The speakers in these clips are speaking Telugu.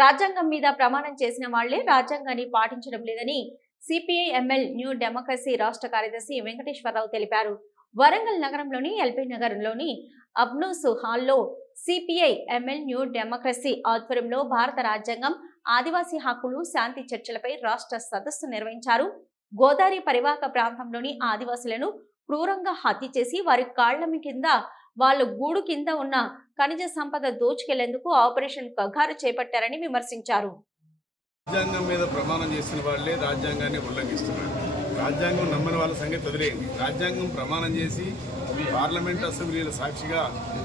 రాజ్యాంగం మీద ప్రమాణం చేసిన వాళ్లే రాజ్యాంగాన్ని పాటించడం లేదని సిపిఐ ఎంఎల్ న్యూ డెమోక్రసీ రాష్ట్ర కార్యదర్శి వెంకటేశ్వరరావు తెలిపారు. వరంగల్ నగరంలోని ఎల్బీ నగర్లోని అబ్నూస్ హాల్లో సిపిఐ ఎంఎల్ న్యూ డెమోక్రసీ ఆధ్వర్యంలో భారత రాజ్యాంగం, ఆదివాసీ హక్కులు, శాంతి చర్చలపై రాష్ట్ర సదస్సు నిర్వహించారు. గోదావరి పరివాహక ప్రాంతంలోని ఆదివాసులను క్రూరంగా హత్య చేసి వారి కాళ్ల కింద వాళ్ళ గూడు కింద ఉన్న ఖనిజ సంపద దోచుకెళ్లేందుకు ఆపరేషన్ కగారు చేపట్టారని విమర్శించారు. రాజ్యాంగం మీద ప్రమాణం చేసిన వాళ్లే రాజ్యాంగాన్ని ఉల్లంఘిస్తున్నారు. రాజ్యాంగం నమ్మని వాళ్ళ సంగతి వదిలేయండి. రాజ్యాంగం ప్రమాణం చేసి పార్లమెంట్ అసెంబ్లీల సాక్షిగా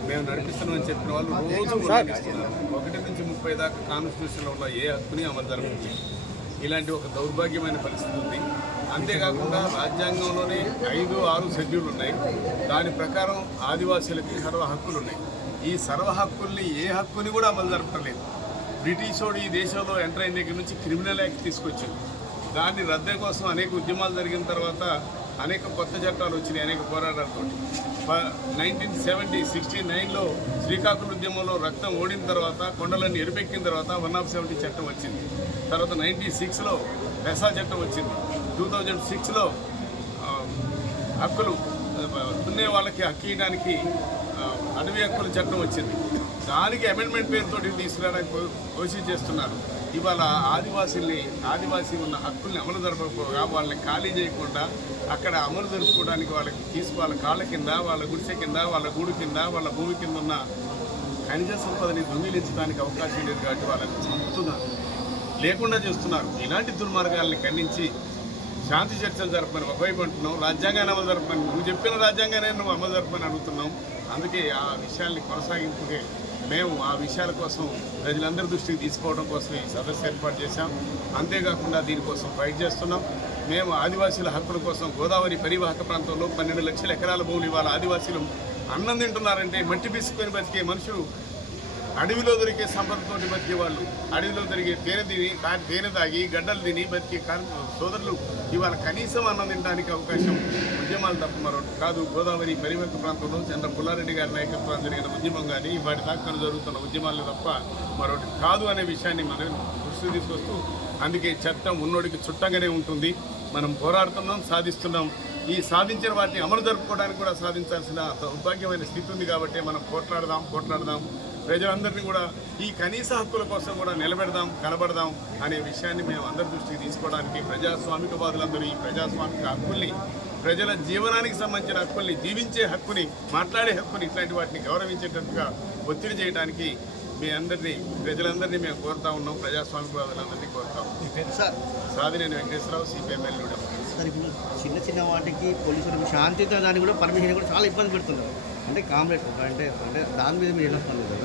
మేము నడిపిస్తున్నామని చెప్పిన వాళ్ళు రోజు ఉల్లంఘిస్తున్నారు. 1 నుంచి 30 దాకా కాన్స్టిట్యూషన్లో ఉన్న ఏ హక్కుని అమలు జరగట్లేదు. ఇలాంటి ఒక దౌర్భాగ్యమైన పరిస్థితి ఉంది. అంతేకాకుండా రాజ్యాంగంలోనే 5, 6 షెడ్యూల్ ఉన్నాయి. దాని ప్రకారం ఆదివాసీలకి సర్వ హక్కులు ఉన్నాయి. ఈ సర్వ హక్కుల్ని ఏ హక్కుని కూడా అమలు జరపలేదు. బ్రిటిష్ వాడు ఈ దేశంలో ఎంటర్ అయిన దగ్గర నుంచి క్రిమినల్ యాక్ట్ తీసుకొచ్చింది. దాన్ని రద్దు కోసం అనేక ఉద్యమాలు జరిగిన తర్వాత అనేక కొత్త చట్టాలు వచ్చినాయి. అనేక పోరాటాలతో 1969లో శ్రీకాకుళం ఉద్యమంలో రక్తం ఓడిన తర్వాత, కొండలన్నీ ఎరుపెక్కిన తర్వాత 170 చట్టం వచ్చింది. తర్వాత 96లో పెసా చట్టం వచ్చింది. 2006లో హక్కులు దున్నే వాళ్ళకి హక్కు ఇవ్వడానికి అటవీ హక్కుల చట్టం వచ్చింది. దానికి అమెండ్మెంట్ పేరుతో తీసుకురావడానికి కోషిష్ చేస్తున్నారు. ఇవాళ ఆదివాసీ ఉన్న హక్కుల్ని అమలు జరపకపోగా వాళ్ళని ఖాళీ చేయకుండా అక్కడ అమలు జరుపుకోవడానికి వాళ్ళ కాళ్ళ కింద, వాళ్ళ గుడిసె కింద, వాళ్ళ గూడు కింద, వాళ్ళ భూమి కింద ఉన్న ఖనిజ సంపదని దొంగిలించడానికి అవకాశం లేదు. కాబట్టి వాళ్ళని చంపుతున్నారు, లేకుండా చేస్తున్నారు. ఇలాంటి దుర్మార్గాల్ని ఖండించి శాంతి చర్చలు జరపని ఒకవైపు అంటున్నాం, రాజ్యాంగాన్ని అమలు జరపని, నువ్వు చెప్పిన రాజ్యాంగాన్ని నువ్వు అమలు జరపని అడుగుతున్నాం. అందుకే ఆ విషయాల్ని కొనసాగింపుకే మేము ఆ విషయాల కోసం ప్రజలందరి దృష్టికి తీసుకోవడం కోసం ఈ సదస్సు ఏర్పాటు చేశాం. అంతేకాకుండా దీనికోసం ఫైట్ చేస్తున్నాం. మేము ఆదివాసీల హక్కుల కోసం గోదావరి పరివాహక ప్రాంతంలో 12 లక్షల ఎకరాల భూములు ఇవాళ ఆదివాసీలు అన్నం తింటున్నారంటే మట్టి పిసుకొని బతికే మనుషులు, అడవిలో దొరికే సంపదతోటి బతికే వాళ్ళు, అడవిలో దొరికే తేనె తాగి గడ్డలు తిని బతికే సోదరులు ఇవాళ కనీసం అన్నం తినడానికి అవకాశం ఉద్యమాలు తప్ప మరొకటి కాదు. గోదావరి పరివాహక ప్రాంతంలో చంద్ర పుల్లారెడ్డి గారి నాయకత్వం జరిగిన ఉద్యమం కానీ వాటి దాకా జరుగుతున్న ఉద్యమాలు తప్ప మరొకటి కాదు అనే విషయాన్ని మనం దృష్టికి తీసుకొస్తూ, అందుకే చట్టం ఉన్నోడికి చుట్టంగానే ఉంటుంది. మనం పోరాడుతున్నాం, సాధిస్తున్నాం. ఈ సాధించిన వాటిని అమలు జరుపుకోవడానికి కూడా సాధించాల్సిన దౌర్భాగ్యమైన స్థితి ఉంది. కాబట్టి మనం పోట్లాడదాం. ప్రజలందరినీ కూడా ఈ కనీస హక్కుల కోసం కూడా నిలబెడదాం, కనబడదాం అనే విషయాన్ని మేము అందరి దృష్టికి తీసుకోవడానికి, ప్రజాస్వామికవాదులందరూ ఈ ప్రజాస్వామిక హక్కుల్ని, ప్రజల జీవనానికి సంబంధించిన హక్కుల్ని, జీవించే హక్కుని, మాట్లాడే హక్కుని, ఇట్లాంటి వాటిని గౌరవించేటట్టుగా ఒత్తిడి చేయడానికి ప్రజలందరినీ మేము కోరుతా ఉన్నాం. ప్రజాస్వామికవాదులందరినీ కోరుతాం. Sadineni Venkateswararao, CPML new democracy. Sir, ఇప్పుడు చిన్న వాటికి పోలీసులు శాంతితో దాన్ని కూడా పర్మిషన్ కూడా చాలా ఇబ్బంది పెడుతున్నారు. అంటే కామ్రేడ్ అంటే దాని మీద మీరు ఎలా స్పందిస్తారు?